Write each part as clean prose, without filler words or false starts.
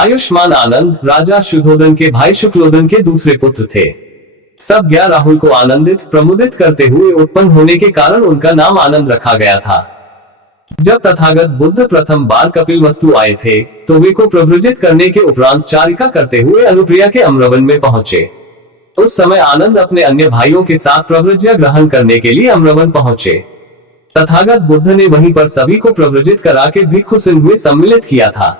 आयुष्मान आनंद राजा शुद्धोदन के भाई शुक्लोदन के दूसरे पुत्र थे। सब ज्ञा राहुल को आनंदित प्रमुदित करते हुए उत्पन्न होने के कारण उनका नाम आनंद रखा गया था। जब तथागत बुद्ध प्रथम बार कपिलवस्तु आए थे तो वे को प्रव्रजित करने के उपरांत चारिका करते हुए अनुप्रिया के अम्रवन में पहुंचे। उस समय आनंद अपने अन्य भाइयों के साथ प्रव्रज्य ग्रहण करने के लिए अम्रवन पहुंचे। तथागत बुद्ध ने वहीं पर सभी को प्रव्रजित करा के भिक्षु संघ में सम्मिलित किया था।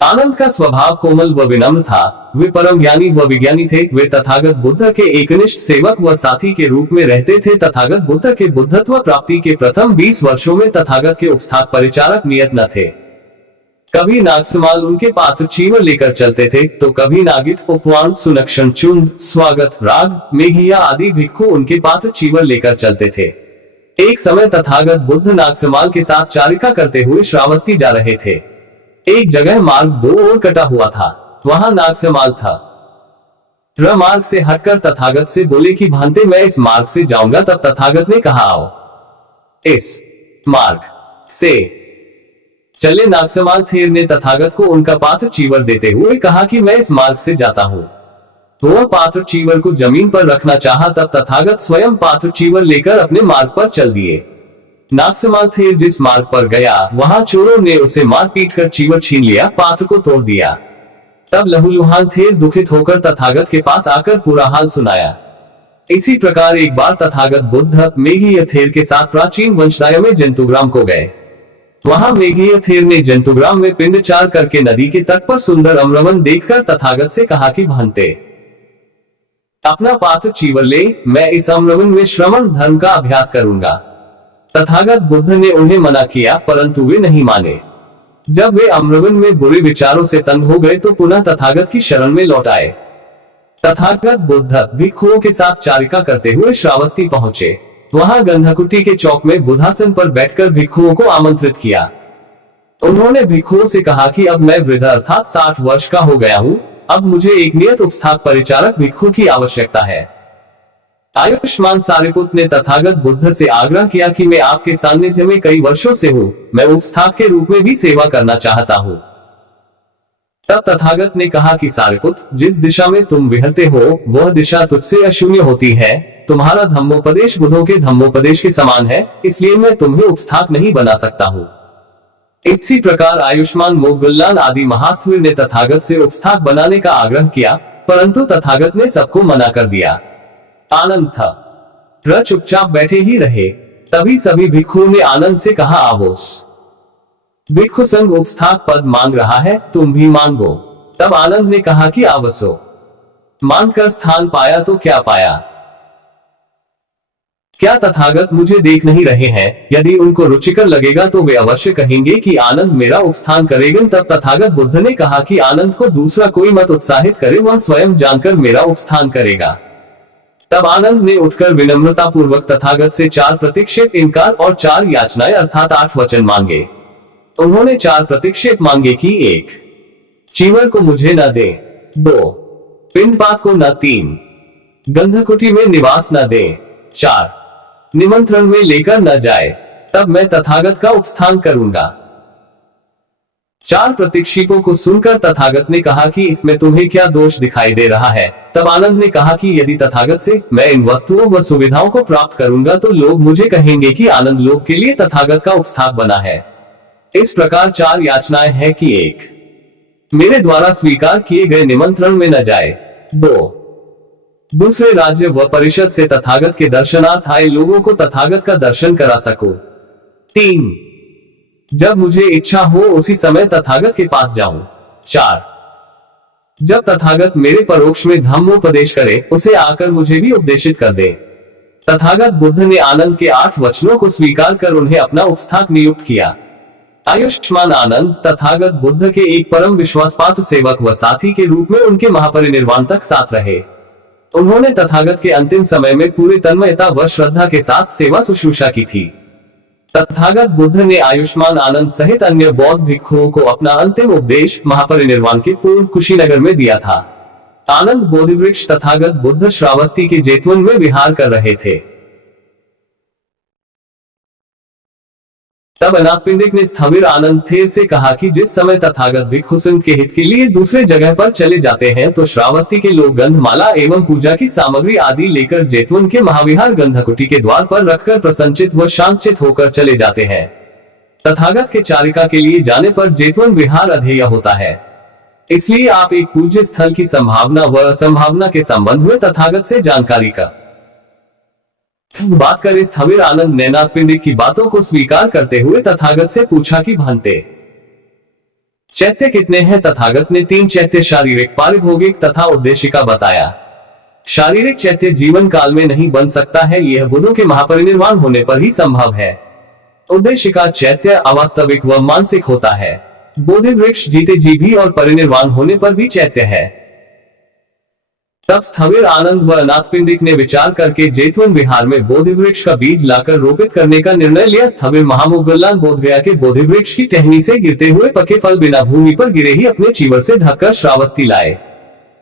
आनंद का स्वभाव कोमल व विनम्र था। वे परम ज्ञानी व विज्ञानी थे। वे तथागत बुद्ध के एकनिष्ठ सेवक व साथी के रूप में रहते थे। तथागत बुद्ध के बुद्धत्व प्राप्ति के प्रथम 20 वर्षों में तथागत के उपस्थाक परिचारक नियत न थे। कभी नागसमाल उनके पात्र चीवर लेकर चलते थे तो कभी नागित उपवान सुनक्षण चुंद स्वागत राग मेघिया आदि भिक्षु उनके पात्र चीवर लेकर चलते थे। एक समय तथागत बुद्ध नागसमाल के साथ चारिका करते हुए श्रावस्ती जा रहे थे। एक जगह मार्ग दो ओर कटा हुआ था, वहां नागसमाल था। र मार्ग से हटकर तथागत से बोले कि भांते मैं इस मार्ग से जाऊंगा। तब तथागत ने कहा आओ इस मार्ग से चले। नागसमाल थेर ने तथागत को उनका पात्र चीवर देते हुए कहा कि मैं इस मार्ग से जाता हूं। वह पात्र चीवर को जमीन पर रखना चाहा, तब तथागत स्वयं पात्र चीवर लेकर अपने मार्ग पर चल दिए। नागसमाल थेर जिस मार्ग पर गया वहां चोरों ने उसे मार पीट कर चीवर छीन लिया, पात्र को तोड़ दिया। तब लहूलुहान थेर दुखित होकर तथागत के पास आकर पूरा हाल सुनाया। इसी प्रकार एक बार तथागत बुद्ध मेघीय थेर के साथ प्राचीन वंशदाय में जंतुग्राम को गए। वहां मेघीय थेर ने जंतुग्राम में पिंडचार करके नदी के तट पर सुंदर अम्रवन देखकर तथागत से कहा कि भांते अपना पात्र चीवर ले, मैं इस अम्रवन में श्रमण धर्म का अभ्यास करूंगा। तथागत बुद्ध ने उन्हें मना किया, परंतु वे नहीं माने। जब वे अम्रवन में बुरे विचारों से तंग हो गए तो पुनः तथागत की शरण में लौट आए। तथागत बुद्ध भिक्षुओं के साथ चारिका करते हुए श्रावस्ती पहुंचे। वहां गंधकुटी के चौक में बुधासन पर बैठकर भिक्षुओं को आमंत्रित किया। उन्होंने भिक्षुओं से कहा कि अब मैं वृद्ध अर्थात 60 वर्ष का हो गया हूं, अब मुझे एक नियत उपस्थाक परिचारक भिक्षु की आवश्यकता है। आयुष्मान सारिपुत्र ने तथागत बुद्ध से आग्रह किया कि मैं आपके सानिध्य में कई वर्षों से हूं, मैं उपस्थाक के रूप में भी सेवा करना चाहता हूं। तब तथागत ने कहा कि सारिपुत्र, जिस दिशा में तुम विहरते हो वह दिशा तुझसे अशून्य होती है। तुम्हारा धम्मोपदेश बुद्धों के धम्मोपदेश के समान है, इसलिए मैं तुम्हें उपस्थाक नहीं बना सकता हूं। इसी प्रकार आयुष्मान मोगल्लान आदि महास्त्र ने तथागत से उपस्थाक बनाने का आग्रह किया, परंतु तथागत ने सबको मना कर दिया। आनंद था र चुपचाप बैठे ही रहे। तभी सभी भिक्षुओं ने आनंद से कहा आवोस, भिक्षु संघ उपस्थाक पद मांग रहा है, तुम भी मांगो। तब आनंद ने कहा कि आवसो। मांगकर स्थान पाया तो क्या पाया? क्या तथागत मुझे देख नहीं रहे हैं? यदि उनको रुचिकर लगेगा तो वे अवश्य कहेंगे कि आनंद मेरा उपस्थान करेगा। तब तथागत बुद्ध ने कहा कि आनंद को दूसरा कोई मत उत्साहित करे, वह स्वयं जानकर मेरा उपस्थान करेगा। तब आनंद ने उठकर विनम्रता पूर्वक तथागत से 4 प्रतिक्षेप इनकार और 4 याचनाएं अर्थात 8 वचन मांगे। उन्होंने 4 प्रतिक्षेप मांगे कि 1 चीवर को मुझे न दे, 2 पिंडपात को न, 3 गंधकुटी में निवास न दे, 4 निमंत्रण में लेकर न जाए, तब मैं तथागत का उपस्थान करूंगा। 4 प्रतिक्षेपों को सुनकर तथागत ने कहा कि इसमें तुम्हें क्या दोष दिखाई दे रहा है? तब आनंद ने कहा कि यदि तथागत से मैं इन वस्तुओं व सुविधाओं को प्राप्त करूंगा तो लोग मुझे कहेंगे कि आनंद लोक के लिए तथागत का उपस्थाक बना है। इस प्रकार 4 याचनाएं हैं कि 1 मेरे द्वारा स्वीकार किए गए निमंत्रण में न जाए, 2 दूसरे राज्य व परिषद से तथागत के दर्शनार्थ आए लोगों को तथागत का दर्शन करा सको, 3 जब मुझे इच्छा हो उसी समय तथागत के पास जाऊं, 4 जब तथागत मेरे परोक्ष में धम्मोपदेश करे उसे आकर मुझे भी उपदेशित कर दे। तथागत बुद्ध ने आनंद के 8 वचनों को स्वीकार कर उन्हें अपना उपस्थाक नियुक्त किया। आयुष्मान आनंद तथागत बुद्ध के एक परम विश्वासपात्र सेवक व साथी के रूप में उनके महापरिनिर्वाण तक साथ रहे। उन्होंने तथागत के अंतिम समय में पूरी तन्मयता व श्रद्धा के साथ सेवा शुश्रूषा की थी। तथागत बुद्ध ने आयुष्मान आनंद सहित अन्य बौद्ध भिक्षुओं को अपना अंतिम उपदेश महापरिनिर्वाण के पूर्व कुशीनगर में दिया था। आनंद बोधिवृक्ष तथागत बुद्ध श्रावस्ती के जेतवन में विहार कर रहे थे। तब अनाथपिंडिक ने स्थविर आनंद थे से कहा कि जिस समय तथागत भिक्षुसन के हित के लिए दूसरे जगह पर चले जाते हैं तो श्रावस्ती के लोग गंधमाला एवं पूजा की सामग्री आदि लेकर जेतवन के महाविहार गंधकुटी के द्वार पर रखकर प्रसन्नचित व शांतचित होकर चले जाते हैं। तथागत के चारिका के लिए जाने पर जेतवन विहार अधेय होता है। इसलिए आप एक पूज्य स्थल की संभावना व असंभावना के संबंध में तथागत से जानकारी का बात करें। स्थविर आनंद ने अनाथपिंडिक की बातों को स्वीकार करते हुए तथागत से पूछा कि भांते चैत्य कितने हैं? तथागत ने 3 चैत्य शारीरिक, पारिभोगिक तथा उद्देशिका बताया। शारीरिक चैत्य जीवन काल में नहीं बन सकता है, यह बुद्धों के महापरिनिर्वाण होने पर ही संभव है। उद्देशिका चैत्य अवास्तविक व मानसिक होता है। बोधि वृक्ष जीते जी भी और परिनिर्वाण होने पर भी चैत्य है। तब स्थविर आनंद व अनाथपिंडिक ने विचार करके जेतवन विहार में बोधि वृक्ष का बीज लाकर रोपित करने का निर्णय लिया। स्थविर महामोगल्लान बोध गया के बोधि वृक्ष की टहनी से गिरते हुए पके फल बिना भूमि पर गिरे ही अपने चीवर से ढककर श्रावस्ती लाए।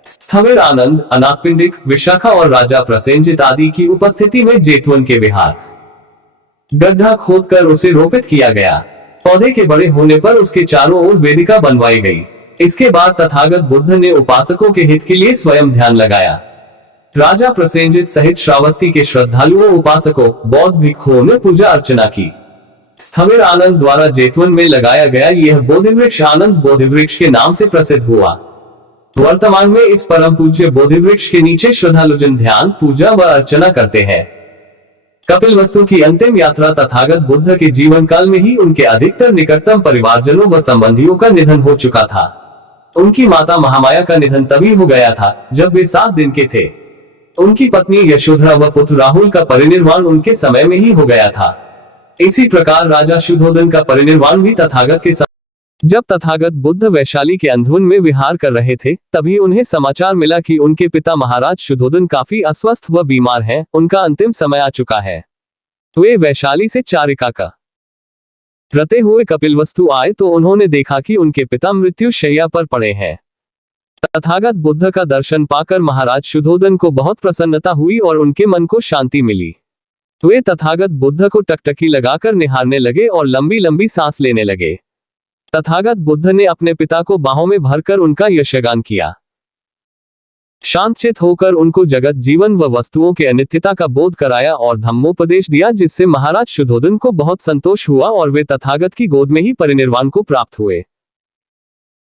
स्थविर आनंद, अनाथपिंडिक, विशाखा और राजा प्रसेनजित आदि की उपस्थिति में जेतवन के विहार गड्ढा खोदकर उसे रोपित किया गया। पौधे के बड़े होने पर उसके चारों ओर वेदिका बनवाई गई। इसके बाद तथागत बुद्ध ने उपासकों के हित के लिए स्वयं ध्यान लगाया। राजा प्रसेनजित सहित श्रावस्ती के श्रद्धालुओं उपासकों बौद्ध भिक्षुओं ने पूजा अर्चना की। स्थविर आनंद द्वारा जेतवन में लगाया गया यह बोधिवृक्ष आनंद बोधिवृक्ष के नाम से प्रसिद्ध हुआ। वर्तमान में इस परम पूज्य बोधिवृक्ष के नीचे श्रद्धालुजन ध्यान, पूजा व अर्चना करते हैं। कपिलवस्तु की अंतिम यात्रा तथागत बुद्ध के जीवन काल में ही उनके अधिकतर निकटतम परिवारजनों व संबंधियों का निधन हो चुका था। उनकी माता महामाया का निधन तभी हो गया था जब वे 7 दिन के थे। उनकी पत्नी यशोधरा व पुत्र राहुल का परिनिर्वाण उनके समय में ही हो गया था। इसी प्रकार राजा शुद्धोदन का परिनिर्वाण भी तथागत के जब तथागत बुद्ध वैशाली के अंधुन में विहार कर रहे थे तभी उन्हें समाचार मिला कि उनके पिता महाराज शुद्धोदन काफी अस्वस्थ व बीमार हैं, उनका अंतिम समय आ चुका है। वे वैशाली से चारिका का रते हुए कपिलवस्तु आए तो उन्होंने देखा कि उनके पिता मृत्यु शैया पर पड़े हैं। तथागत बुद्ध का दर्शन पाकर महाराज शुद्धोदन को बहुत प्रसन्नता हुई और उनके मन को शांति मिली। वे तथागत बुद्ध को टकटकी लगाकर निहारने लगे और लंबी लंबी सांस लेने लगे। तथागत बुद्ध ने अपने पिता को बाहों में भरकर उनका यशगान किया। शांतचित होकर उनको जगत जीवन व वस्तुओं के अनित्यता का बोध कराया और धम्मोपदेश दिया, जिससे महाराज शुद्धोदन को बहुत संतोष हुआ और वे तथागत की गोद में ही परिनिर्वाण को प्राप्त हुए।